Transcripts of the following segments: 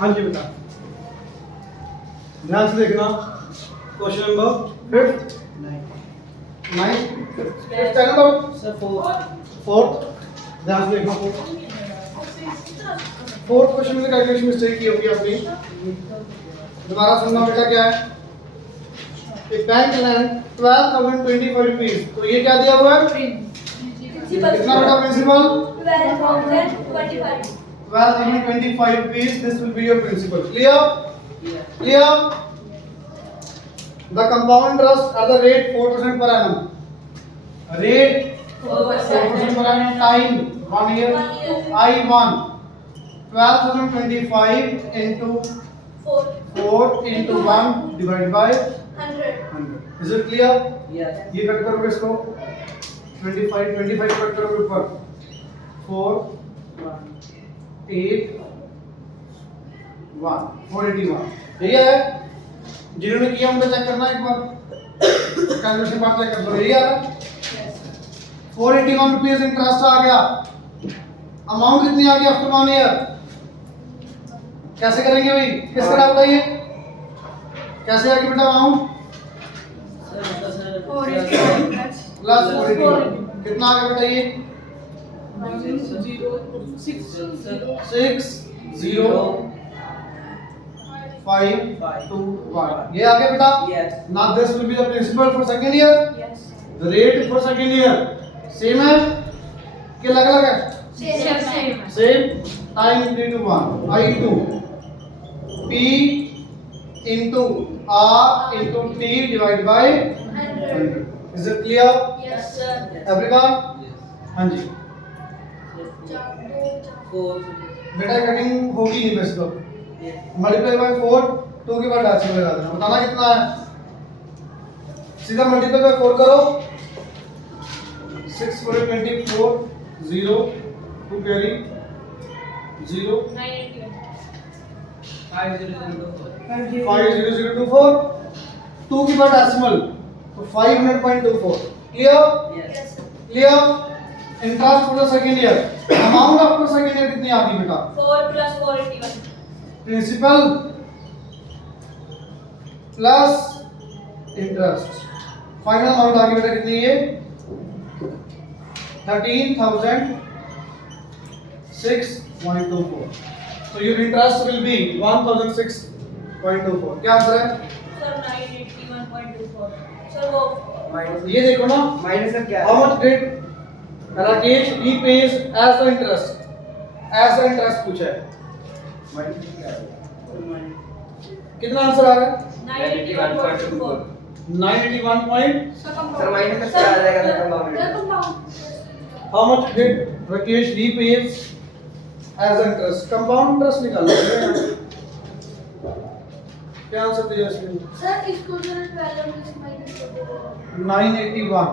हाँ जी बेटा, ध्यान से देखना। Question number fifth, ninth, fourth. ध्यान से देखना। फोर्थ क्वेश्चन में कैलकुलेशन मिस्टेक की होगी आपने। दोबारा सुनना बेटा, क्या है? एक बैंक लैंड 12,025 रुपीज। तो ये क्या दिया हुआ है? कितना बेटा principal? 12,025 rupees. This will be your principal. Clear? Clear? The compound interest at the rate 4% per annum. Rate 4% per annum. Time 1 year. I1 12,025 into 4 into 1 divided by 100. Is it clear? Yes. ये cut करोगे इसको 25 cut करोगे ऊपर 4 8 1 481। यही है। जिन्होंने किया उनको चेक करना एक बार, कैलकुलेशन बार चेक कर दो। यही आ रहा है। 481 रुपीज इंटरेस्ट आ गया। अमाउंट कितनी आ गई आफ्टर 1 ईयर? कैसे करेंगे भाई? किसका डाउट है ये? कैसे आएगी बेटा अमाउंट? प्लस 481 कितना आ गया बेटा ये? 60521। ये आ गया बेटा? Yes. Now this will be the principal for second year. Yes. The rate for second year same है कि अलग-अलग है? Same. Time 3 to 1. I2 P into R into T divided by 100. Is it clear? Yes, sir. Everyone? हाँ जी। 4. बेटा cutting होगी नहीं बस तो मल्टीप्लाई बाय 4 2 के बाद डेसिमल लगा देना। बताना कितना है? सीधा मल्टीप्लाई बाय 4 करो। 6 4 24 0 2 कैरी 0 50024 2 के बाद डेसिमल तो 500.24। Clear? Yes. Clear? Interest for the second year. Amount after second year कितनी आ गई बेटा? 4 plus 481. Principal plus interest. Final amount आ गई बेटा कितनी? ये 13,006.24। So your interest will be 1,006.24। क्या आंसर है? Sir, 981.24. Sir, वो ये देखो ना, माइनस का क्या? how much did Rakesh he pays as the interest? As the interest पूछा है। माइनस क्या है? कितना आंसर आ रहा है? 981.24. 981 point। सर माइनस का क्या आ जाएगा sir compound? How much did Rakesh he pays as the interest? Compound interest निकालना है। क्या आंसर दिया इसने? Sir, इसको जो है 12 plus minus कर दो। 981।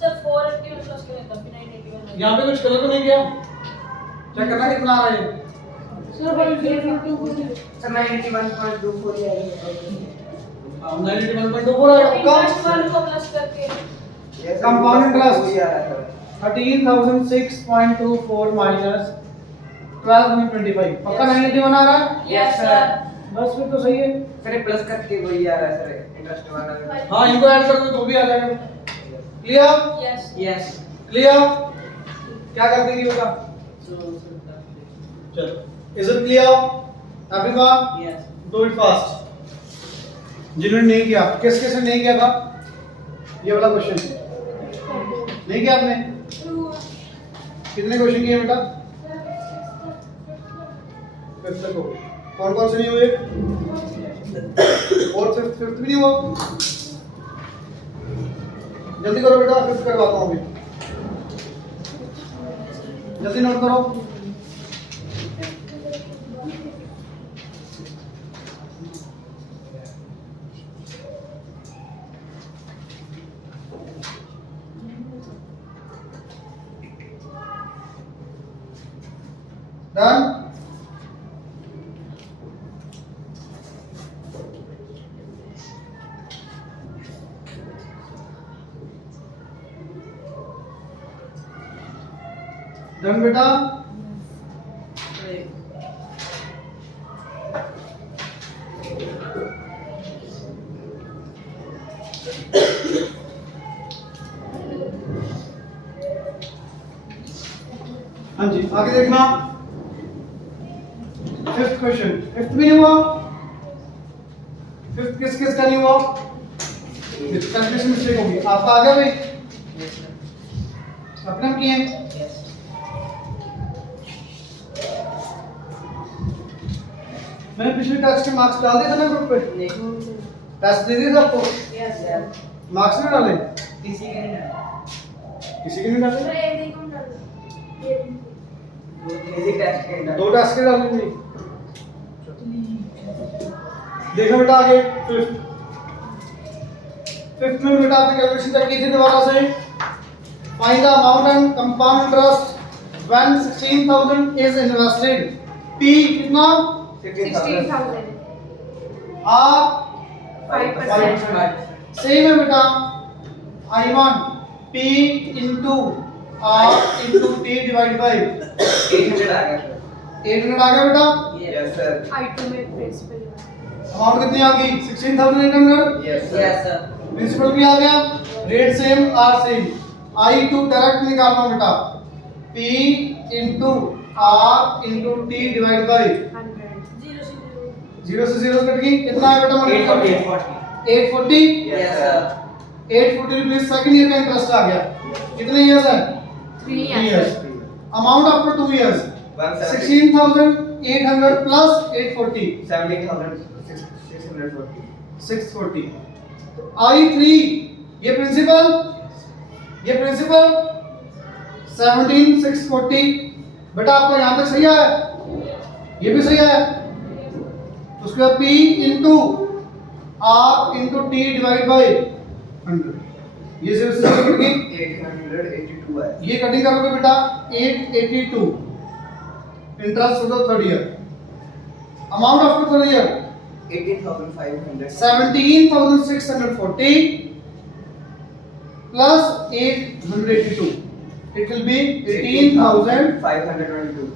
Sir, 481 plus क्यों नहीं था? 981 यहाँ पे कुछ गलत तो नहीं किया? चेक करना कितना आ रहा है? Sir, 1.24. सर 91.24 ही आएगा। 981.24 आया। Interest वाले को plus करके Compound interest। वही आ रहा है सर। 13,006.24 minus 1225। पक्का 981 आ रहा है? Yes, sir. बस फिर तो सही है। सर ये प्लस करके वही आ रहा है सर इंटरेस्ट वाला। हाँ, इनको ऐड कर दो तो भी आ जाएगा। क्लियर? Yes. यस। क्लियर? क्या कर देगी बेटा? चलो, is it clear everyone? Yes. Do it fast. जिन्होंने नहीं किया, किस किस ने नहीं किया था ये वाला क्वेश्चन? नहीं किया आपने? कितने क्वेश्चन किए बेटा? फिफ्थ को कौन कौन से नहीं हुए? और फिफ्थ भी नहीं हुआ। जल्दी करो बेटा, फिफ्थ करवाता हूँ अभी। जल्दी नोट करो। डन? डन बेटा? आगे देखना। फिफ्थ क्वेश्चन, फिफ्थ भी नहीं हुआ, फिफ्थ किस का नहीं हुआ, कैलकुलेशन मिस्टेक होगी। आपका आ गया भाई, अपने किए। मैंने पिछले टेस्ट के मार्क्स डाल दिए थे ना ग्रुप पे, टेस्ट दे दिए सबको, मार्क्स नहीं डाले, किसी के नहीं डाले, दो टेस्ट के डाले नहीं। देखो बेटा आगे फिफ्थ में बेटा आपने कैलकुलेशन चेक की थी दोबारा से। Find the amount and compound interest when 16,000 is invested. P कितना 16,000 आर 5%। सेम है बेटा I1 P into R into T divided by 800 आ गया 800 आ गया बेटा। यस सर I2 में प्रिंसिपल अमाउंट कितनी आ गई 16,800। यस सर प्रिंसिपल भी आ गया, rate same R same. I2 direct निकालना बेटा P into R into T divided by 100 0 से 0 कट गई, कितना है बेटा 840। Yes sir 840 rupees second year का इंटरेस्ट आ गया। कितने इयर्स है 3 years। years amount after 2 years 16,800 plus 840 17,640 640। I3 ये प्रिंसिपल 17,640 बेटा आपको यहाँ तक सही है, ये भी सही है। उसके बाद P into R into T divided by 100, ये से कट गई 882 है ये कटिंग करोगे बेटा 882। Interest for the third year, amount after third year 18,500 17,640 plus 882, it will be 18,522। 522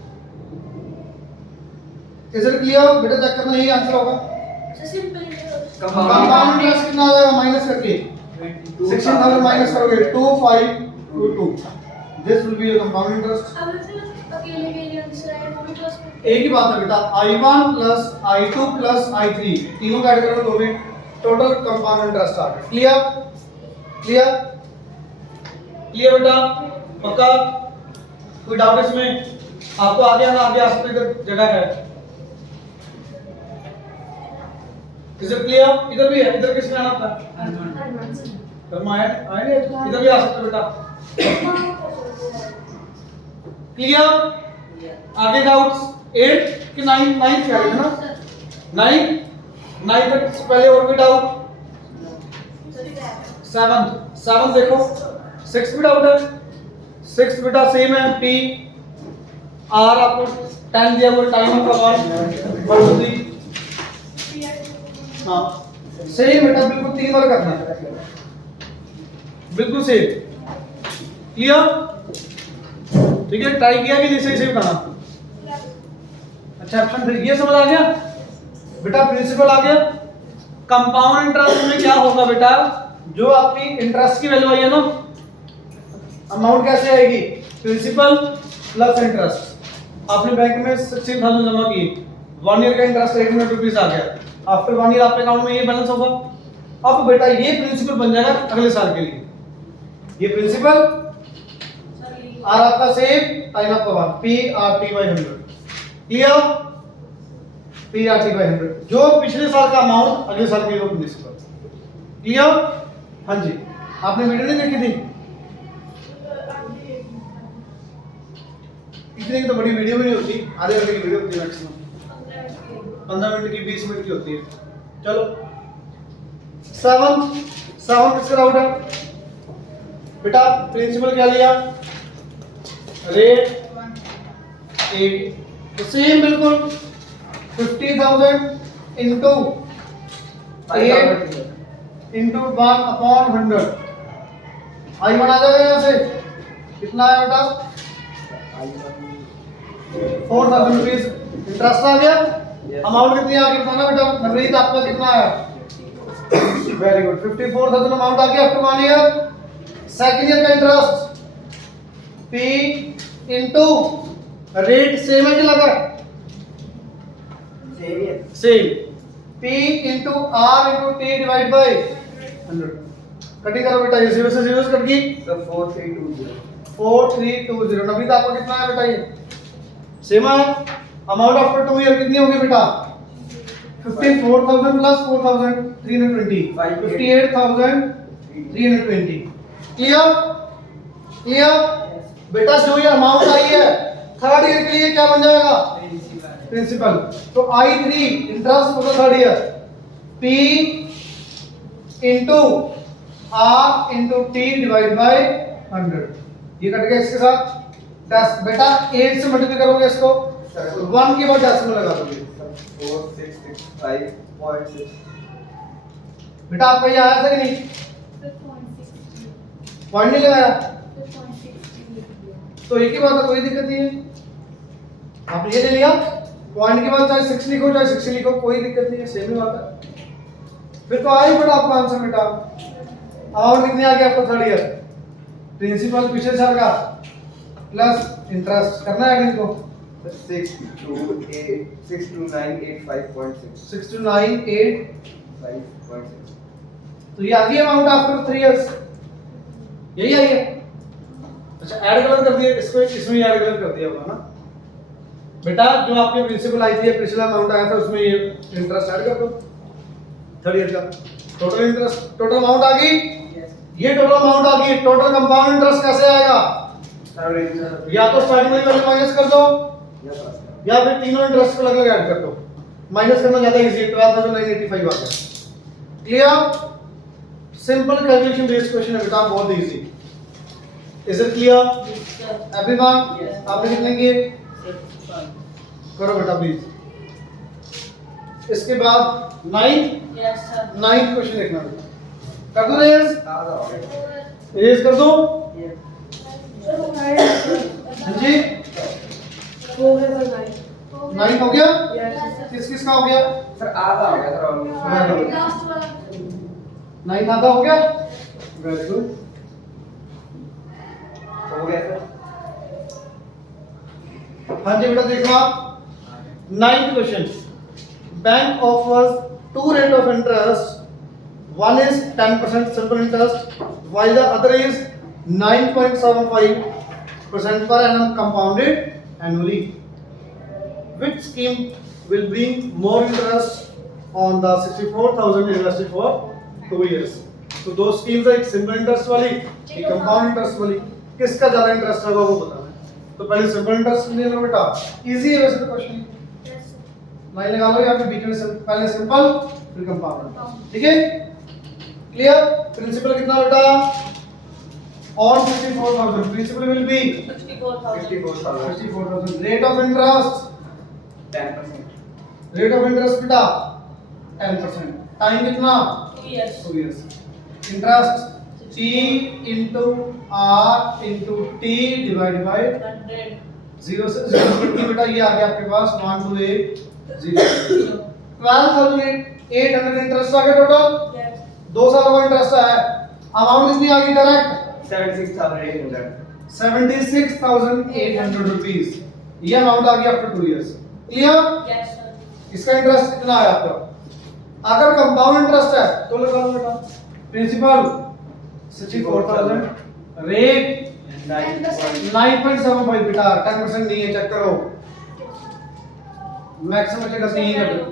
is it clear बेटा? चेक करना, यही आंसर होगा। सिंपल कंपाउंड इंटरेस्ट कितना आ जाएगा माइनस करके 16,000 माइनस करोगे 2522, this will be your compound interest. अब अकेले के लिए आंसर आया वो भी क्लास में एक ही बात है बेटा, I1 plus I2 plus I3 तीनों का ऐड करोगे तो भी टोटल कंपाउंड इंटरेस्ट आ गया। क्लियर क्लियर क्लियर बेटा, पक्का? कोई डाउट इसमें? आपको आगे आना, आगे आ सकते इधर जगह है। इधर क्लियर? इधर भी है, इधर किसमें आना था? आए इधर भी आ सकते बेटा। क्लियर? आगे डाउट्स 8 कि 9 क्या है ना 9 तक पहले और भी डाउट 7 देखो 6 भी डाउट है। 6 बेटा सेम है P R आपको 10 दिया वो टाइम ऑफ आवर बढ़ती। हाँ सेम बेटा, बिल्कुल 3 बार करना है, बिल्कुल सेम। क्लियर? ठीक है, ट्राई किया कि जैसे इसे बताना। अच्छा ऑप्शन फिर ये समझ आ गया बेटा, प्रिंसिपल आ गया। कंपाउंड इंटरेस्ट में क्या होगा बेटा, जो आपकी इंटरेस्ट की वैल्यू आई है ना, अमाउंट कैसे आएगी, प्रिंसिपल प्लस इंटरेस्ट। आपने बैंक में 16,000 जमा की, 1 ईयर का इंटरेस्ट 800 रुपीस आ गया, आफ्टर 1 ईयर आपके अकाउंट में ये बैलेंस होगा। अब बेटा ये प्रिंसिपल बन जाएगा अगले साल के लिए, ये प्रिंसिपल आर आपका सेम, टाइम आपका 1 P R T by 100। Clear? P R T by 100 जो पिछले साल का अमाउंट अगले साल के लिए प्रिंसिपल। क्लियर? हाँ जी, आपने वीडियो नहीं देखी थी? इतनी तो बड़ी वीडियो भी नहीं होती, आधे घंटे की वीडियो होती है मैक्सिमम, 15 मिनट की 20 मिनट की होती है। चलो 7 किसका डाउट है बेटा? प्रिंसिपल क्या लिया, रेट 8, तो सेम बिल्कुल 50,000 into 8 into 1/100। I1 आ जाएगा यहाँ से, कितना है बेटा 4,000 रुपीज इंटरेस्ट आ गया। अमाउंट कितनी आ गई बताना बेटा, नवनीत आपका कितना है? वेरी गुड, 54,000 अमाउंट आ गया आफ्टर 1 ईयर। सेकंड ईयर का interest P into rate same है कि लगा? सेम ही है। Same. P into R into T divide by 100। Cutting करो बेटा, ये 0 से 0 कट गई। तो 4320। 4320। नबीद आपको कितना है बेटा? ये सेम है। अमाउंट आफ्टर 2 ईयर कितनी होगी बेटा? 54,000 प्लस 4,320 58,320। क्लियर? क्लियर बेटा? जो ये अमाउंट आई है थर्ड ईयर के लिए क्या बन जाएगा? प्रिंसिपल। तो I3 interest for the third year P into R into T divide by 100। ये कट गया इसके साथ। 10 बेटा 8 से मल्टीप्लाई करोगे इसको, 1 के बाद डेसिमल लगा दोगे। 4665.6। बेटा आपका ये आया था कि नहीं? पॉइंट नहीं लगाया तो एक ही बात है, कोई दिक्कत नहीं है। आप ये ले लिया, पॉइंट के बाद चाहे 6 लिखो चाहे 60 लिखो, कोई दिक्कत नहीं है, सेम ही बात है। फिर तो आ ही पड़ा आपका आंसर बेटा। और कितने आ गया आपका थर्ड ईयर? प्रिंसिपल पिछले साल का प्लस इंटरेस्ट करना है इनको। 62985.6। 62985.6। तो ये आ गई अमाउंट आफ्टर 3 इयर्स, यही आई है। अच्छा ऐड गलत कर दिया, इसको इसमें ऐड गलत कर दिया होगा ना बेटा। जो आपके प्रिंसिपल आई थी, पिछला अमाउंट आया था, उसमें ये इंटरेस्ट ऐड कर दो थर्ड ईयर का। टोटल इंटरेस्ट, टोटल अमाउंट आ गई। ये टोटल अमाउंट आ गई। टोटल कंपाउंड इंटरेस्ट कैसे आएगा? या तो स्टार्टिंग में वाले माइनस कर दो या फिर तीनों इंटरेस्ट को अलग-अलग ऐड कर दो। माइनस करना ज्यादा इजी है। 12,985 आ गया। Clear? Simple calculation based question है बेटा, बहुत easy. Is it clear everyone? आपने कितने किए? करो बेटा प्लीज। इसके बाद 9th क्वेश्चन देखना बेटा। कर दो रेज? रेज कर दो। हाँ जी 9 हो गया। किस किस का हो गया? सर आधा हो गया सर। 9 आधा हो गया। वेरी गुड, हो गया सर। हाँ जी बेटा देखो आप 9th question. Bank offers 2 rate of interest, one is 10% simple interest while the other is 9.75% per annum compounded annually. Which scheme will bring more interest on the 64,000 invested for 2 years? तो दो schemes है, एक simple interest वाली, एक compound interest वाली। किसका ज्यादा interest होगा वो बताना है। तो पहले सिंपल इंटरेस्ट ले लो बेटा, इजी है वैसे तो क्वेश्चन। लाइन लगा लो यहाँ पे बीच में, पहले सिंपल फिर कंपाउंड। ठीक है? क्लियर? प्रिंसिपल कितना बेटा? On 64,000 principal will be 64,000। Rate of interest 10%। Rate of interest बेटा 10%। टाइम कितना? 2 years. 2 years. Interest T into R into T divide by 100. 0 से 0 कट के बेटा ये आ गया आपके पास 1 2 8 0। 12,800 इंटरेस्ट आ गया टोटल। Yes. 2 साल का इंटरेस्ट है। अमाउंट कितनी आ गई डायरेक्ट? 76,800। 76,800 रुपीस। ये अमाउंट आ गया after 2 years. Clear? Yes, sir. इसका इंटरेस्ट कितना आया आपका? अगर कंपाउंड इंटरेस्ट है तो लगा लो बेटा। प्रिंसिपल 64,000, रेट 9.75 बेटा 10% नहीं है, चेक करो। मैक्सिमम चेक करते ही कर दो।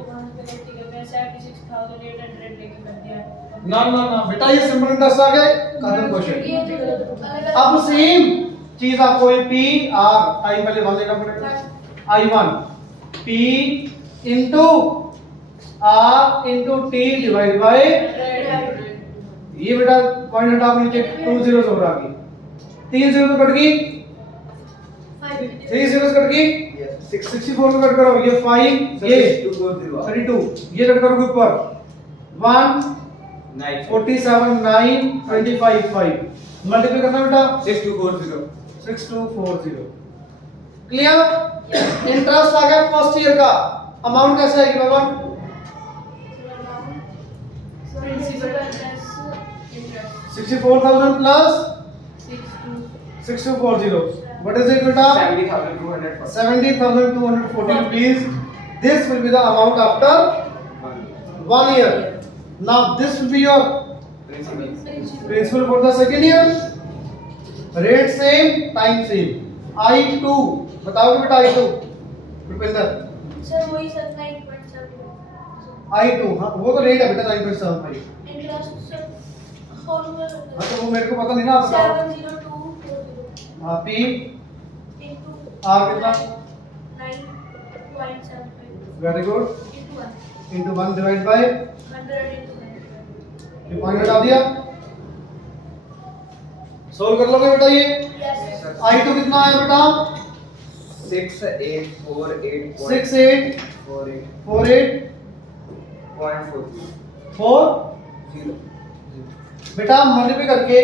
76,800 लेके कर दिया। ना ना ना बेटा ये सिंपल इंटरेस्ट आ गए, खत्म क्वेश्चन। अब सेम चीज आपको ये पी आर आई पहले 1 लेना पड़ेगा। I1 P into R into T divide by 100. ये बेटा पॉइंट हटा नीचे 2 zeros और आ गई। 3 zeros तो कट गई, 3 zeros कट गई। 64 को कट करो, ये 5 ये 32 ये कट करोगे ऊपर 1 47 9 25 5 मल्टीप्लाई करना बेटा 6240। क्लियर? इंटरेस्ट आ गया फर्स्ट ईयर का। अमाउंट कैसे आएगी बाबा? Principal plus interest. 64,000 plus 6240 What is it, beta? 70,240. 70,240 rupees. This will be the amount after 1 year. Now this will be your principal for the second year. Rate same, time same. I2 बताओगे बेटा I2 Rupinder sir वही sir 9.7 I2 हाँ वो तो rate है बेटा 9.75 interest sir formula हाँ तो वो मेरे को पता नहीं ना आप बताओ 70240 हाँ P into R कितना 9.75 very good into 1 into 1 divide by 100 into 100 ये पॉइंट हटा दिया सोल्व कर लोगे बेटा ये यस I2 कितना आया बेटा 6848.48 6848 4 बेटा मल्टीप्लाई करके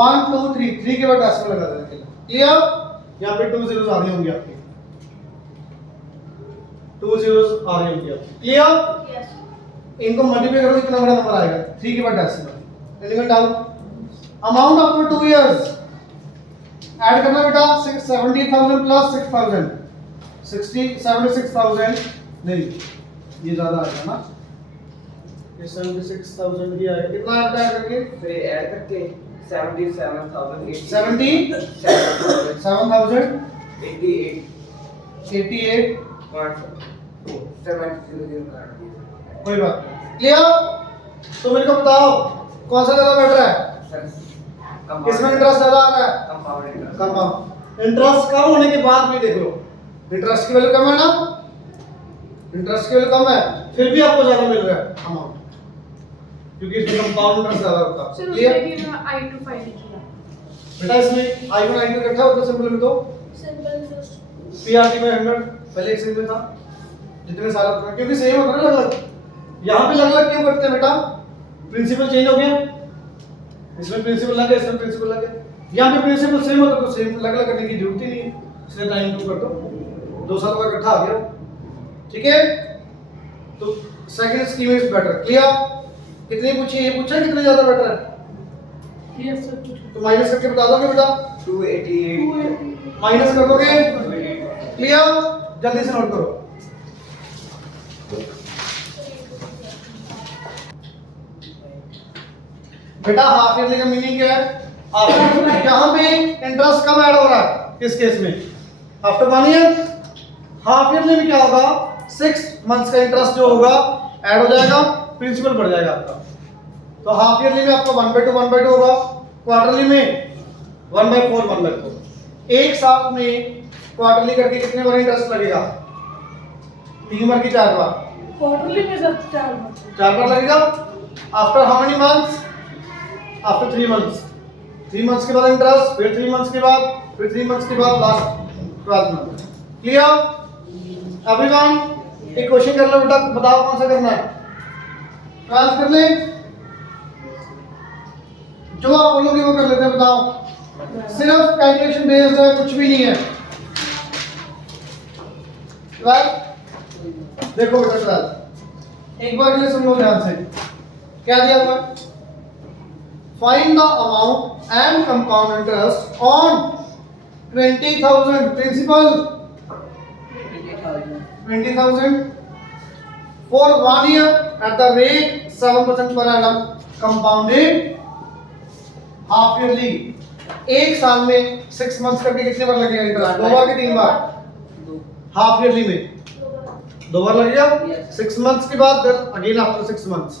1 2 3 3 के बाद डेसिमल लगा देना क्लियर यहाँ पे 2 zeros आ रही होंगी आपकी 2 zeros आ रही होंगी आपकी क्लियर यस इनको मल्टीप्लाई करो कितना बड़ा नंबर आएगा 3 के बाद decimal element down amount after 2 years add करना बेटा 70,000 प्लस 6,000 76,000 नहीं ये ज्यादा आएगा ना ये 76,000 ही आएगा कितना आएगा ऐड करके फिर ऐड करके 77,088 7,000 88 कोई बात क्लियर तो मेरे को बताओ कौन सा ज्यादा बेटर है किसमें इंटरेस्ट ज्यादा आ रहा है कंपाउंड इंटरेस्ट कम होने के बाद भी देख लो इंटरेस्ट की वैल्यू कम है ना इंटरेस्ट की वैल्यू कम है फिर भी आपको ज्यादा मिल रहा है अमाउंट क्योंकि इसमें कंपाउंड इंटरेस्ट ज्यादा होता है सर क्लियर उसमें भी I2 फाइंड किया बेटा इसमें I1 I2 इकट्ठा होता है सिंपल में तो सिंपल जस्ट PRT में 100 पहले एक सिंपल था जितने सारा था क्योंकि सेम होता है ना अलग यहाँ पे अलग क्यों करते हैं बेटा प्रिंसिपल चेंज हो गया इसमें प्रिंसिपल लगे इसमें प्रिंसिपल लगे यहाँ पे प्रिंसिपल सेम होता तो सेम अलग अलग करने की जरूरत ही नहीं है इसलिए टाइम टू कर दो 2 साल का इकट्ठा आ गया ठीक है तो second scheme is better clear कितनी पूछी ये पूछा कितने ज्यादा बेटर है यस सर तो माइनस करके बता दोगे बेटा 288 माइनस कर दोगे क्लियर जल्दी से नोट करो बेटा हाफ ईयरली का मीनिंग क्या है आफ्टर यहाँ पे इंटरेस्ट कब ऐड हो रहा है किस केस में आफ्टर 1 ईयर हाफ ईयरली में क्या होगा 6 मंथ्स का इंटरेस्ट जो होगा ऐड हो जाएगा प्रिंसिपल बढ़ जाएगा आपका तो हाफ ईयरली में आपका 1/2 होगा क्वार्टरली में 1/4 एक साल में क्वार्टरली करके कितने बार इंटरेस्ट लगेगा 3 बार की 4 बार क्वार्टरली में सर 4 बार लगेगा after how many months after 3 months 3 months के बाद इंटरेस्ट फिर 3 मंथ्स के बाद फिर 3 मंथ्स के बाद लास्ट 12 मंथ क्लियर एवरीवन एक क्वेश्चन कर लो बेटा बताओ कौन सा करना है ट्रांस कर ले जो आप बोलोगे वो कर लेते हैं बताओ सिर्फ कैलकुलेशन बेस्ड है कुछ भी नहीं है राइट देखो बेटा ट्रांस एक बार के लिए सुन लो ध्यान से क्या दिया हुआ है find the amount and compound interest on 20,000 principal 20,000 for 1 year at the rate 7% per annum compounded half yearly एक साल में 6 मंथ्स करके कितने बार लगेगा इंटरेस्ट 2 बार कि 3 बार हाफ ईयरली में 2 बार लगेगा 6 मंथ्स के बाद अगेन आफ्टर 6 मंथ्स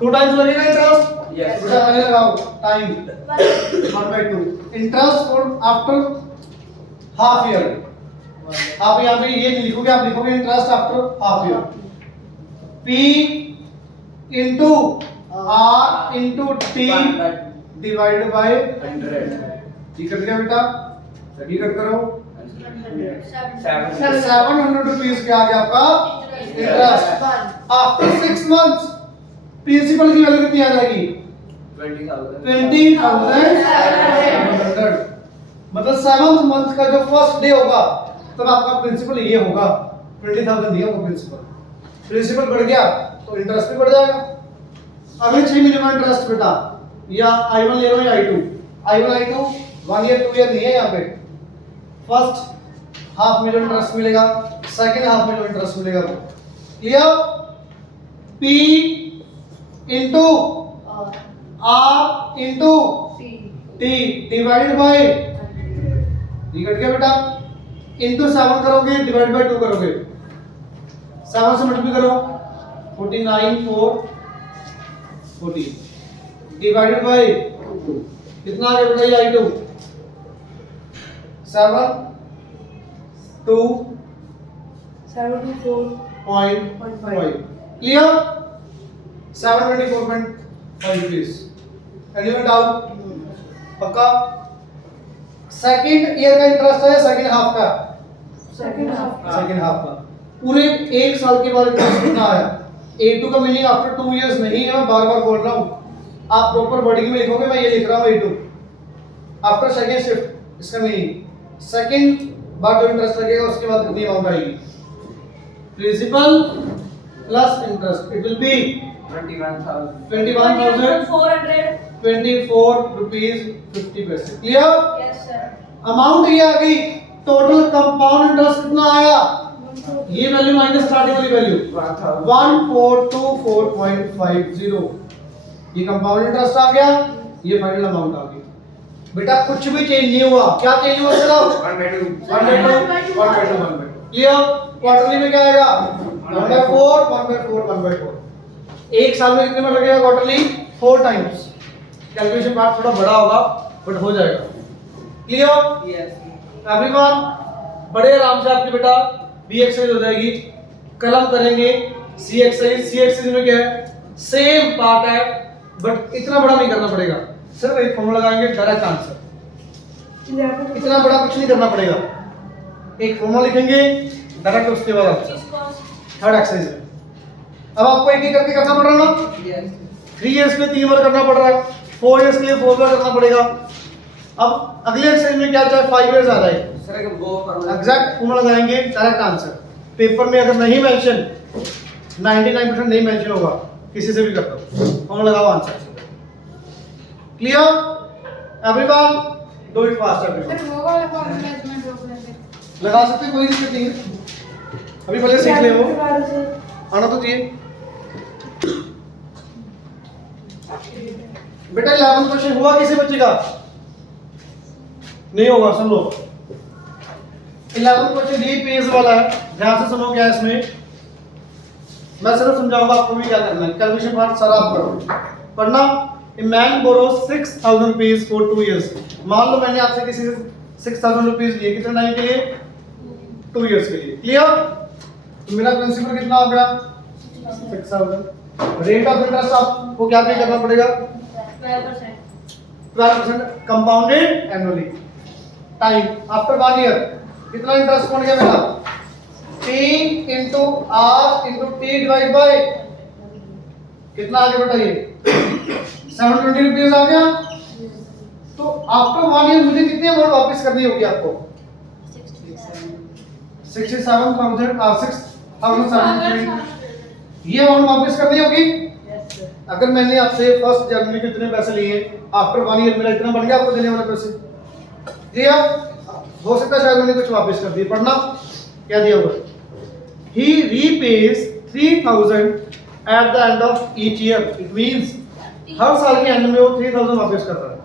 2 टाइम्स लगेगा इंटरेस्ट Yes. बेटा मैंने लगाओ time 1/2 interest for after half year आप यहाँ पे ये नहीं लिखोगे आप लिखोगे interest after half year P into R into T divided by 100 ठीक कर दिया बेटा सही कट करो 700 रुपीस के आगे आपका इंटरेस्ट आफ्टर 6 मंथ्स प्रिंसिपल की वैल्यू कितनी आ जाएगी 20,700 मतलब 7th मंथ का जो फर्स्ट डे होगा तब आपका प्रिंसिपल ये होगा 20,000 दिया होगा प्रिंसिपल बढ़ गया तो इंटरेस्ट भी बढ़ जाएगा अगले 6 महीने का इंटरेस्ट बेटा या I1 ले लो या I2 1 ईयर 2 ईयर नहीं है यहाँ पे फर्स्ट हाफ में जो इंटरेस्ट मिलेगा, सेकंड हाफ में जो इंटरेस्ट मिलेगा वो। Clear? P into R into T divided by, ये कट गया बेटा, इंटू 7 करोगे डिवाइड बाय 2 करोगे, 7 से मल्टीप्लाई करो 49 4 14 डिवाइडेड बाय कितना आ गया बेटा ये I2 7 2 74.5 clear? 724.5 rupees. Any doubt? पक्का? सेकंड ईयर का इंटरेस्ट है, सेकंड हाफ का, सेकंड हाफ का पूरे एक साल के बाद इंटरेस्ट कितना आया? A2 का मीनिंग आफ्टर 2 इयर्स नहीं है, मैं बार बार बोल रहा हूँ, आप प्रॉपर वर्डिंग में लिखोगे, मैं ये लिख रहा हूँ A2 आफ्टर सेकंड शिफ्ट, इसका मीनिंग सेकंड बार जो इंटरेस्ट लगेगा उसके बाद कितनी अमाउंट आएगी? Principal plus interest, it will be 21,424 rupees 50 पैसे। क्लियर? Yes, sir. अमाउंट ये आ गई, टोटल कंपाउंड इंटरेस्ट कितना आया? ये वैल्यू माइनस स्टार्टिंग वाली वैल्यू 1424.50, ये कंपाउंड इंटरेस्ट आ गया, ये फाइनल अमाउंट आ गई। बेटा कुछ भी चेंज नहीं हुआ, क्या चेंज हुआ? चलो 1/2 क्लियर? क्वार्टरली में क्या आएगा? 1/4 एक साल में कितने में लगेगा क्वार्टरली? 4 टाइम्स। कैलकुलेशन पार्ट थोड़ा बड़ा होगा बट हो जाएगा। क्लियर? एवरीवन, बड़े आराम से आपकी बेटा बी एक्सरसाइज हो जाएगी। कल हम करेंगे सी एक्सरसाइज। सी एक्सरसाइज में क्या है? सेम पार्ट है बट इतना बड़ा नहीं करना पड़ेगा, सिर्फ एक फॉर्मूला लगाएंगे, डायरेक्ट आंसर। इतना बड़ा कुछ नहीं करना पड़ेगा, एक फॉर्मूला लिखेंगे डायरेक्ट, उसके बाद आंसर। थर्ड एक्सरसाइज है। अब आपको एक एक करके करना पड़ रहा है ना? 3 इयर्स में 3 बार करना पड़ रहा है, 4 इयर्स के लिए 4 बार करना पड़ेगा। अब अगले एक्सरसाइज में क्या चाहे 5 इयर्स आ रहा है, एग्जैक्ट फॉर्मूला लगाएंगे, डायरेक्ट आंसर। पेपर में अगर नहीं मेंशन, 99% नहीं मेंशन होगा, किसी से भी कर दो, फॉर्मूला लगाओ, answer. Clear? Everyone, do it fast everyone. लगा सकते, कोई दिक्कत नहीं है, अभी पहले सीख ले, वो आना तो चाहिए। बेटा 11 क्वेश्चन हुआ किसी बच्चे का? नहीं होगा, सुन लो। 11 क्वेश्चन ये पेज वाला है, ध्यान से सुनो। क्या इसमें मैं सिर्फ समझाऊंगा आपको भी क्या करना है। कैलकुलेशन पार्ट सारा आप करो, पढ़ना। A man borrows 6,000 rupees for 2 years. मान लो मैंने आपसे किसी से 6,000 रुपीज लिए, कितने टाइम के लिए? 2 इयर्स के लिए। क्लियर? तो मेरा प्रिंसिपल कितना हो गया? 6,000। रेट ऑफ इंटरेस्ट आपको क्या पे करना पड़ेगा? 12% compounded annually. Time after 1 year कितना इंटरेस्ट बन गया मेरा? P into R into T divide bye कितना आ गया बेटा? ये 720 रुपीज आ गया। तो आफ्टर 1 ईयर मुझे कितनी अमाउंट वापस करनी होगी आपको? 6,700 ये अमाउंट वापस करनी होगी। अगर मैंने आपसे 1 जनवरी को इतने पैसे लिए, आफ्टर 1 ईयर मेरा इतना बन गया, आपको देने वाले पैसे दिया, हो सकता है शायद मैंने कुछ वापस कर दिए। पढ़ना क्या दिया हुआ? He repays 3,000 at the end of each year. It means हर साल के एंड में वो 3,000 वापस कर रहा है।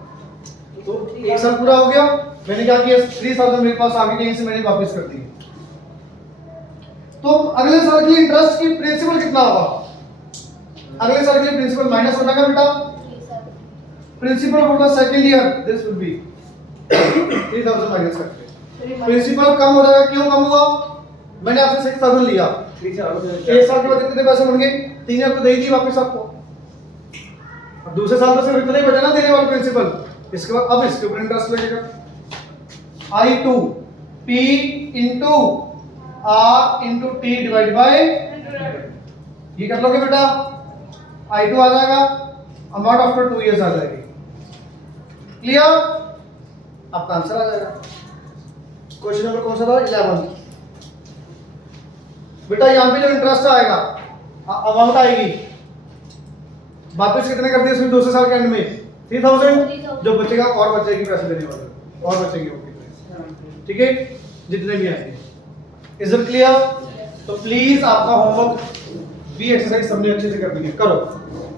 तो एक साल पूरा हो गया, मैंने क्या किया? 3,000 मेरे पास आगे कहीं से मैंने वापस कर दी। तो अगले साल के लिए इंटरेस्ट की प्रिंसिपल कितना होगा? अगले साल के लिए प्रिंसिपल माइनस हो जाएगा बेटा। Principal for the second year this will be 3,000 minus करके प्रिंसिपल कम हो जाएगा। क्यों कम हुआ? मैंने आपसे 6,000 लिया, एक साल के बाद कितने पैसे बन गए? 3,000 तो दे दी वापस आपको। अब दूसरे साल तो सिर्फ इतना ही बचा ना देने वाला प्रिंसिपल। इसके बाद अब इसके ऊपर इंटरेस्ट लगेगा। I2 P into R into T divide bye, ये कर लोगे बेटा, I2 आ जाएगा, अमाउंट आफ्टर 2 इयर्स आ जाएगी। क्लियर? आपका आंसर आ जाएगा। क्वेश्चन नंबर कौन सा था? 11। बेटा यहाँ पे जो इंटरेस्ट आएगा, अमाउंट आएगी, वापस कितने कर दिए इसमें? दूसरे साल के एंड में 3,000। जो बचेगा और बचेगी पैसे देने वाले, और बचेगी वो कितने? ठीक है, जितने भी आएंगे। Is it clear? तो प्लीज आपका होमवर्क भी एक्सरसाइज सबने अच्छे से कर दी है, करो।